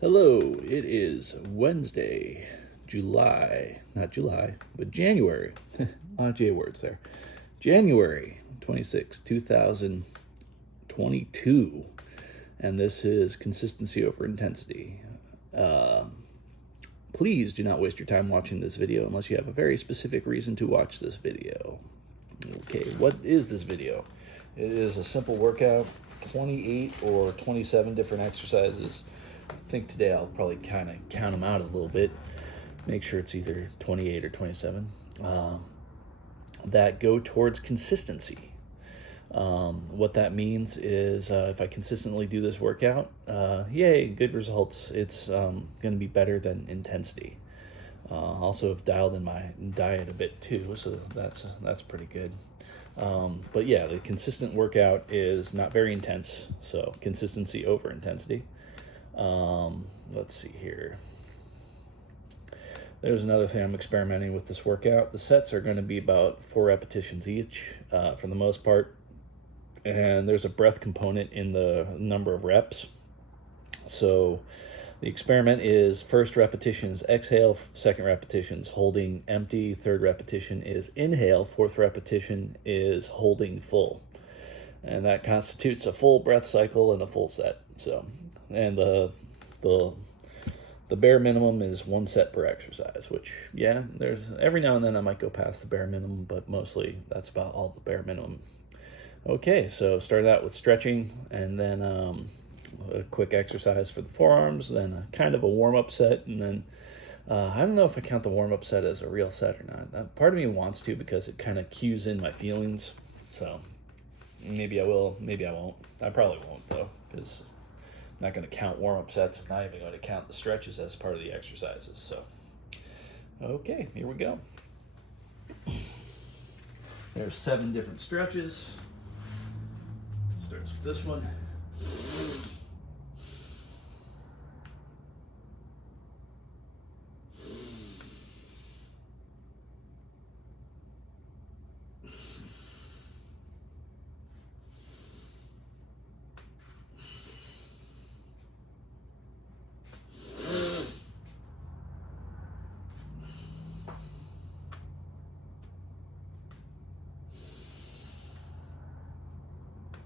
Hello, it is Wednesday, not July, but January. A lot of J words there. January 26, 2022. And this is Consistency Over Intensity. Please do not waste your time watching this video unless you have a very specific reason to watch this video. Okay, what is this video? It is a simple workout, 28 or 27 different exercises. I think today I'll probably kind of count them out a little bit, make sure it's either 28 or 27, that go towards consistency. What that means is if I consistently do this workout, yay, good results. It's going to be better than intensity. Also have dialed in my diet a bit too, so that's pretty good. But yeah, the consistent workout is not very intense, so consistency over intensity. Let's see here. There's another thing I'm experimenting with this workout. The sets are going to be about 4 repetitions each, for the most part. And there's a breath component in the number of reps. So the experiment is first repetition is exhale, second repetition is holding empty, third repetition is inhale, fourth repetition is holding full. And that constitutes a full breath cycle and a full set. So, and the bare minimum is 1 set per exercise, which, yeah, there's every now and then I might go past the bare minimum, but mostly that's about all the bare minimum. Okay, so start out with stretching, and then a quick exercise for the forearms, then a kind of a warm-up set, and then I don't know if I count the warm-up set as a real set or not. Part of me wants to because it kind of cues in my feelings, so maybe I will, maybe I won't. I probably won't, though, because I'm not going to count warm-up sets. I'm not even going to count the stretches as part of the exercises. So, okay, here we go. There's 7 different stretches. Starts with this one.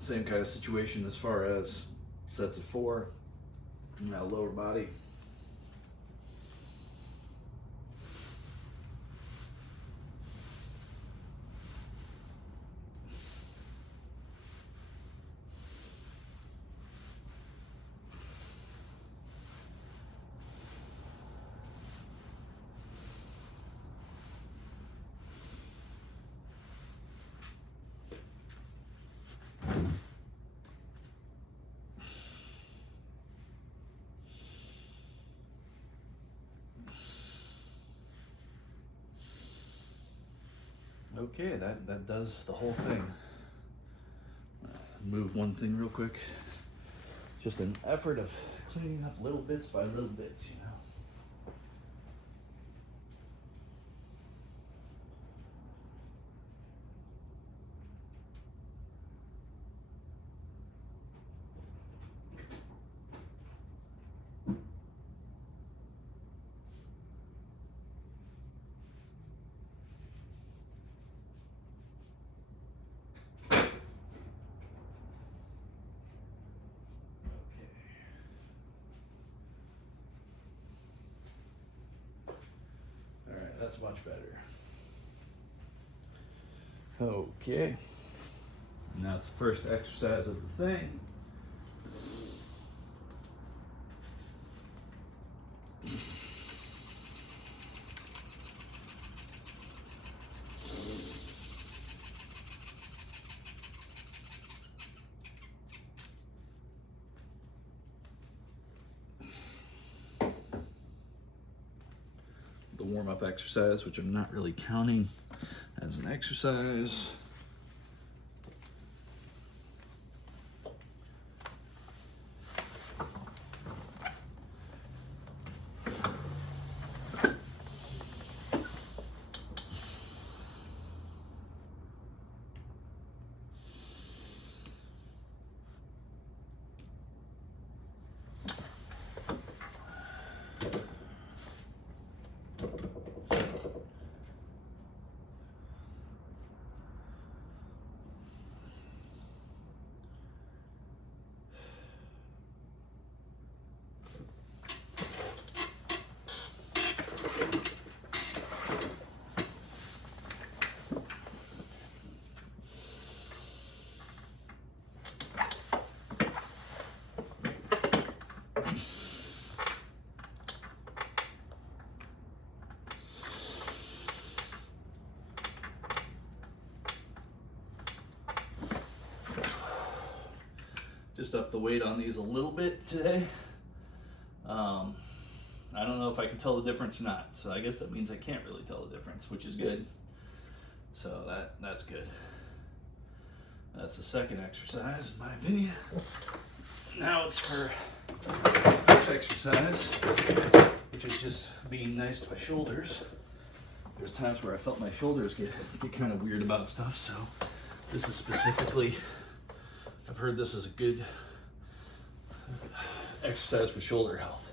Same kind of situation as far as sets of 4. Now lower body. Okay, that does the whole thing. Move one thing real quick. Just an effort of cleaning up little bits by little bits, you know. That's much better. Okay. Now it's the first exercise of the thing. The warm-up exercise, which I'm not really counting as an exercise. the weight on these a little bit today. I don't know if I can tell the difference or not, so I guess that means I can't really tell the difference, which is good. So that's good. That's the second exercise, in my opinion. Now it's for this exercise, which is just being nice to my shoulders. There's times where I felt my shoulders get kind of weird about stuff, so this is specifically, I've heard this is a good exercise for shoulder health.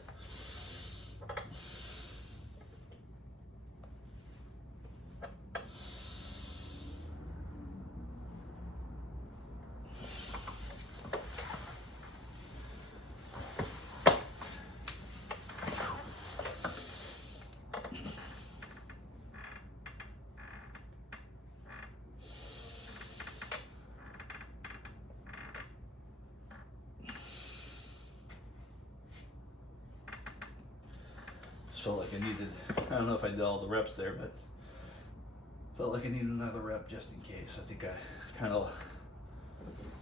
Felt like I needed, I don't know if I did all the reps there, but felt like I needed another rep just in case. I think I kind of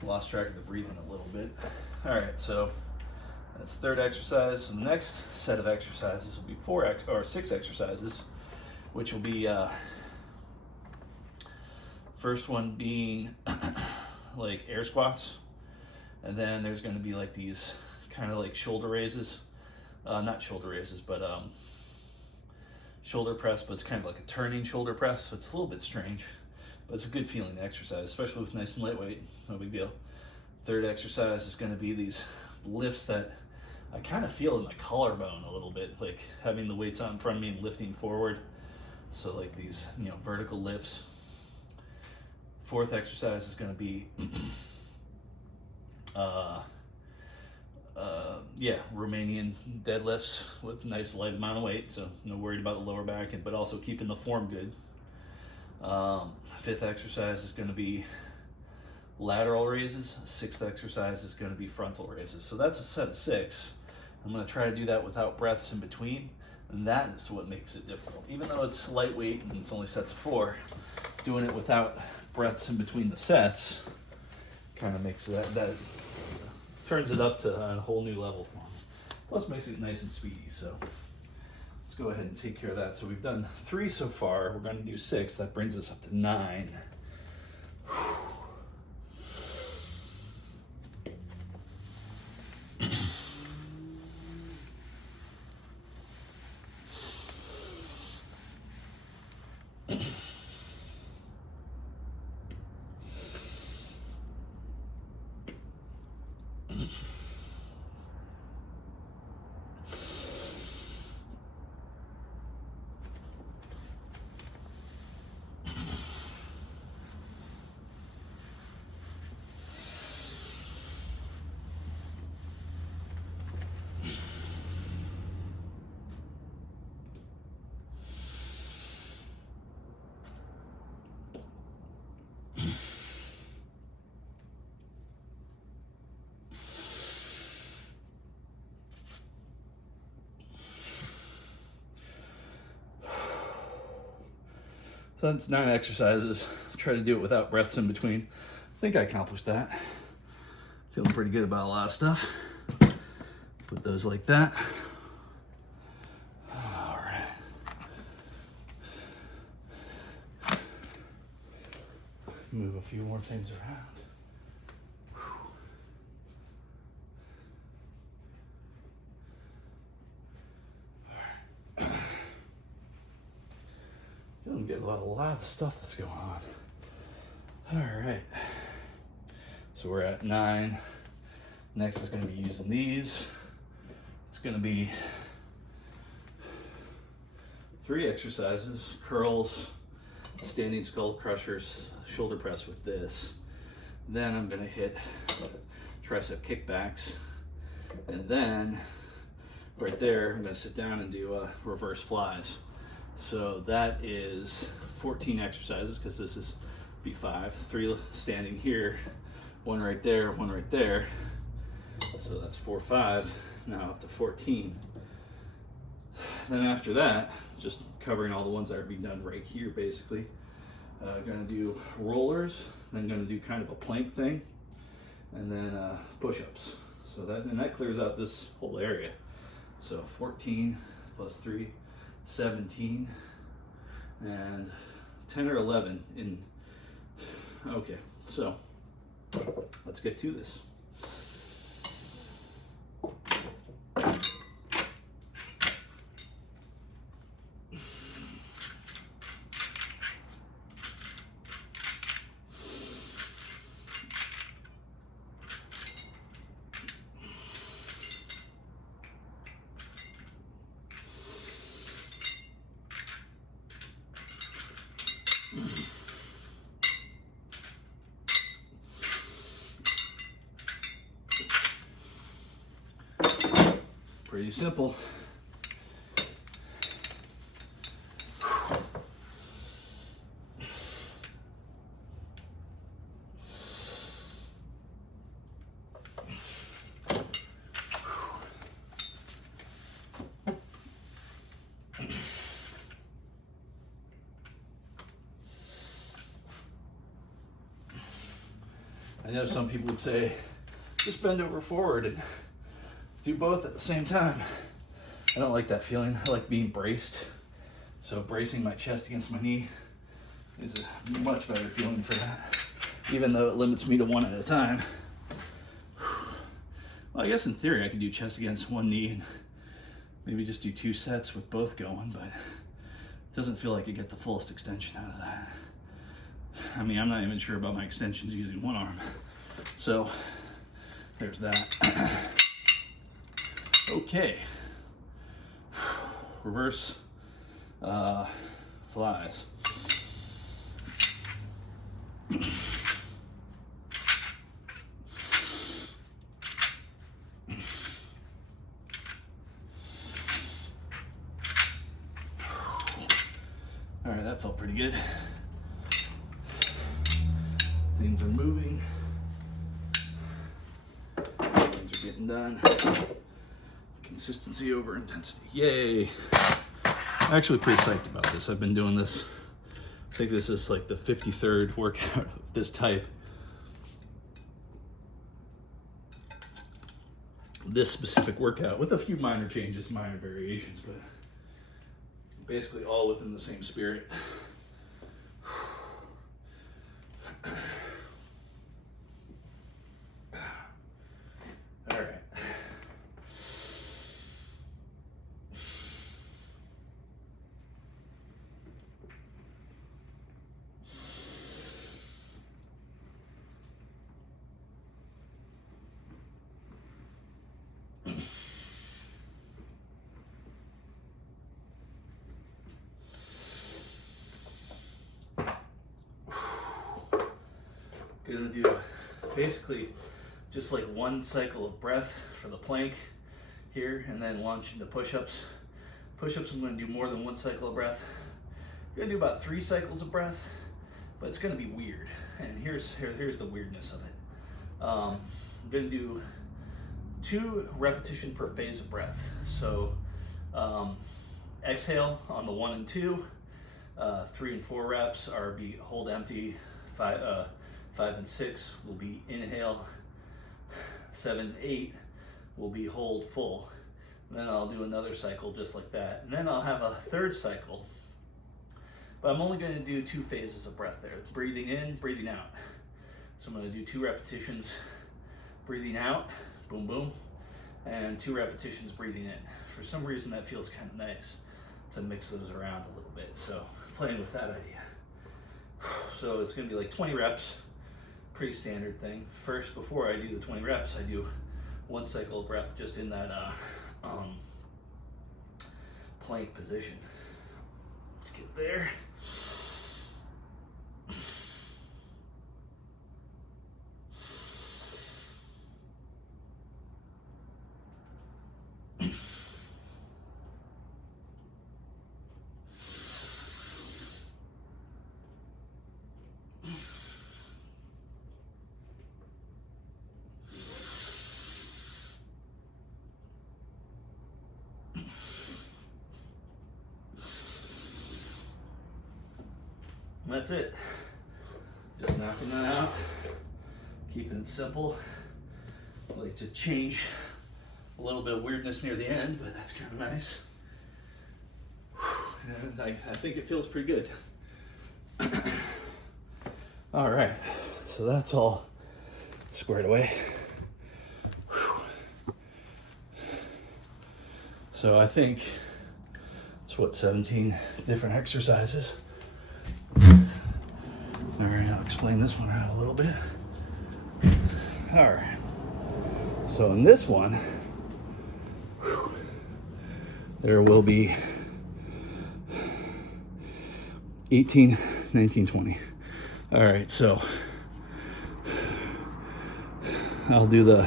lost track of the breathing a little bit. All right, so that's the third exercise. So the next set of exercises will be 6 exercises, which will be first one being like air squats, and then there's going to be like these kind of like shoulder raises, not shoulder raises, but shoulder press, but it's kind of like a turning shoulder press, so it's a little bit strange, but it's a good feeling exercise, especially with nice and lightweight. No big deal. Third exercise is going to be these lifts that I kind of feel in my collarbone a little bit, like having the weights out in front of me and lifting forward. So like these, vertical lifts. Fourth exercise is going to be Romanian deadlifts with a nice light amount of weight, so no worried about the lower back, but also keeping the form good. Fifth exercise is going to be lateral raises. Sixth exercise is going to be frontal raises. So that's a set of 6. I'm going to try to do that without breaths in between, and that is what makes it difficult. Even though it's lightweight and it's only sets of 4, doing it without breaths in between the sets kind of makes that turns it up to a whole new level for me. Plus makes it nice and speedy. So let's go ahead and take care of that. So we've done 3 so far. We're going to do 6. That brings us up to 9. So that's 9 exercises. Try to do it without breaths in between. I think I accomplished that. Feeling pretty good about a lot of stuff. Put those like that. All right. Move a few more things around. Feeling good about a lot of the stuff that's going on. All right. So we're at 9. Next is going to be using these. It's going to be 3 exercises: curls, standing skull crushers, shoulder press with this. Then I'm going to hit tricep kickbacks. And then right there, I'm going to sit down and do reverse flies. So that is 14 exercises, because this is B5. 3 standing here, 1 right there, 1 right there. So that's 4, 5, now up to 14. Then after that, just covering all the ones that are being done right here, basically. Gonna do rollers, then gonna do kind of a plank thing, and then push-ups. So that clears out this whole area. So 14 plus 3, 17, and 10 or 11 in. Okay, so let's get to this. Pretty simple. I know some people would say, just bend over forward and do both at the same time. I don't like that feeling. I like being braced. So bracing my chest against my knee is a much better feeling for that, even though it limits me to one at a time. Well, I guess in theory I could do chest against one knee and maybe just do 2 sets with both going, but it doesn't feel like you get the fullest extension out of that. I mean, I'm not even sure about my extensions using one arm. So there's that. Okay. Reverse flies. All right, that felt pretty good. Things are moving. Things are getting done. Consistency over intensity. Yay. I'm actually pretty psyched about this. I've been doing this. I think this is like the 53rd workout of this type. This specific workout with a few minor changes, minor variations, but basically all within the same spirit. All right. Gonna do basically just like 1 cycle of breath for the plank here, and then launch into push-ups. Push-ups, I'm gonna do more than 1 cycle of breath. I'm gonna do about 3 cycles of breath, but it's gonna be weird. And here's the weirdness of it. I'm gonna do 2 repetitions per phase of breath. So exhale on the 1 and 2. 3 and 4 reps are be hold empty. 5 and 6 will be inhale. 7, 8 will be hold full. And then I'll do another cycle just like that. And then I'll have a 3rd cycle. But I'm only going to do 2 phases of breath there. Breathing in, breathing out. So I'm going to do 2 repetitions breathing out, boom, boom, and 2 repetitions breathing in. For some reason that feels kind of nice to mix those around a little bit. So playing with that idea. So it's going to be like 20 reps. Pretty standard thing. First, before I do the 20 reps, I do 1 cycle of breath just in that plank position. Let's get there. That's it. Just knocking that out, keeping it simple. I like to change a little bit of weirdness near the end, but that's kind of nice. And I think it feels pretty good. All right, so that's all squared away. So I think it's what, 17 different exercises. All right, I'll explain this one out a little bit. All right, so in this one, there will be 18, 19, 20. All right, so I'll do the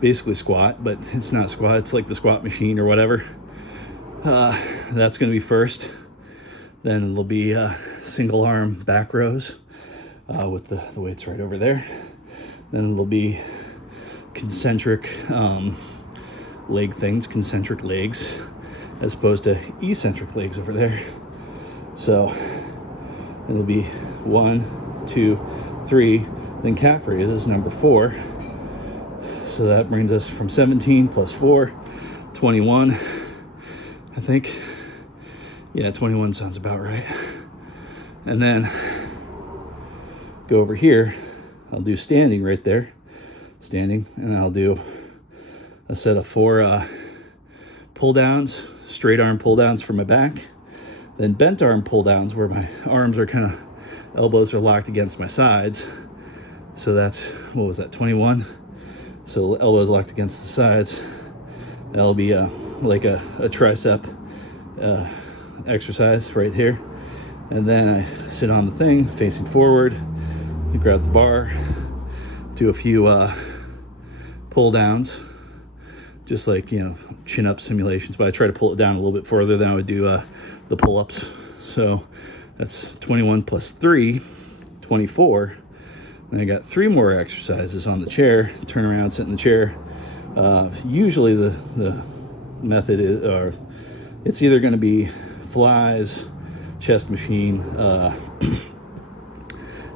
basically squat, but it's not squat, it's like the squat machine or whatever. That's gonna be first. Then it'll be single arm back rows with the weights right over there. Then it'll be concentric leg things, concentric legs, as opposed to eccentric legs over there. So it'll be 1, 2, 3, then calf raises, number 4. So that brings us from 17 plus 4, 21, I think. Yeah, 21 sounds about right. And then go over here. I'll do standing right there, standing, and I'll do a set of 4 pull downs, straight arm pull downs for my back, then bent arm pull downs where my arms are kind of, elbows are locked against my sides. So that's, what was that, 21? So elbows locked against the sides. That'll be like a tricep exercise right here. And then I sit on the thing facing forward, I grab the bar, do a few pull downs, just like, you know, chin up simulations, but I try to pull it down a little bit further than I would do the pull-ups. So that's 21 plus 3, 24. And I got 3 more exercises on the chair. Turn around, sit in the chair. Usually the method is, or it's either going to be flies, chest machine,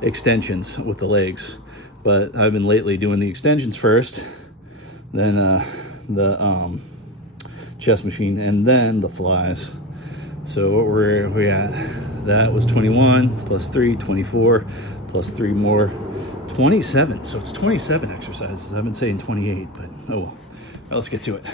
extensions with the legs. But I've been lately doing the extensions first, then the chest machine, and then the flies. So what we at? That was 21 plus 3, 24 plus 3 more, 27. So it's 27 exercises. I've been saying 28, but oh well. All right, let's get to it.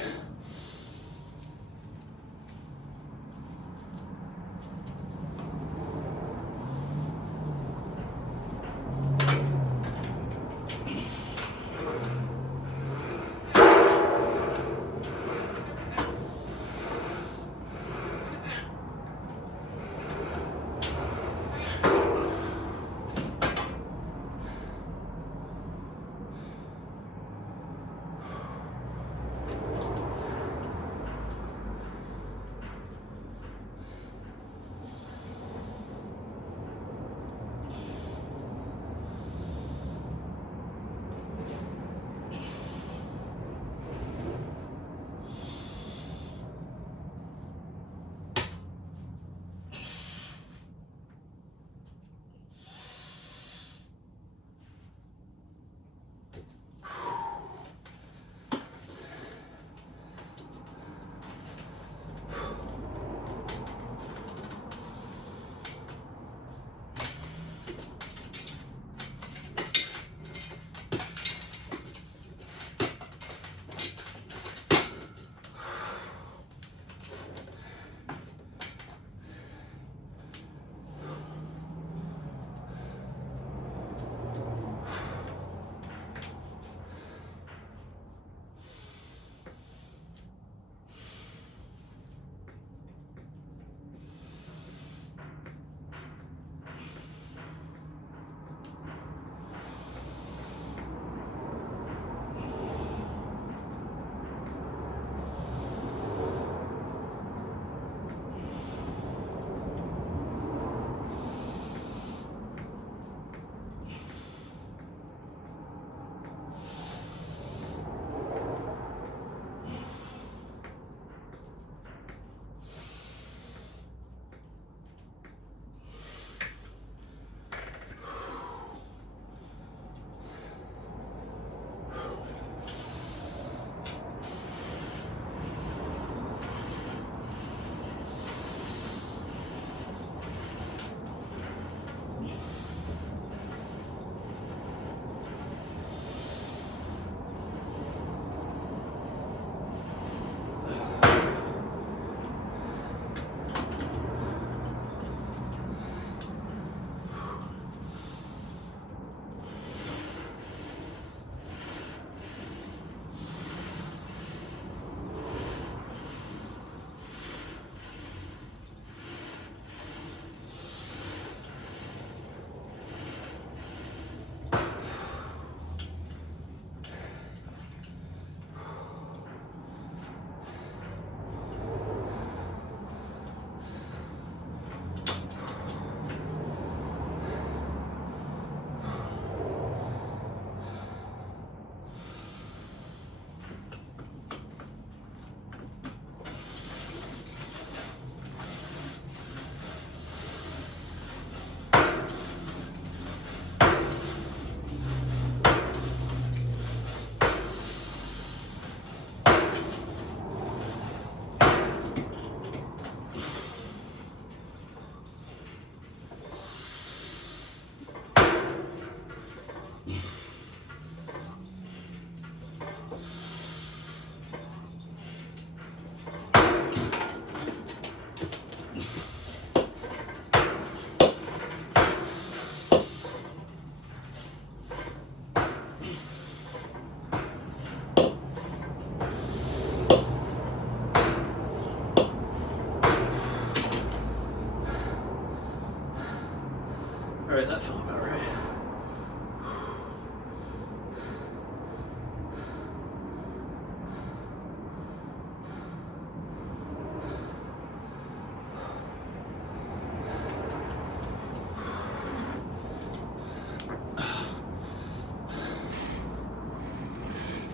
right. That felt about right.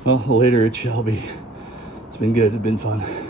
Well, later it shall be. It's been good. It's been fun.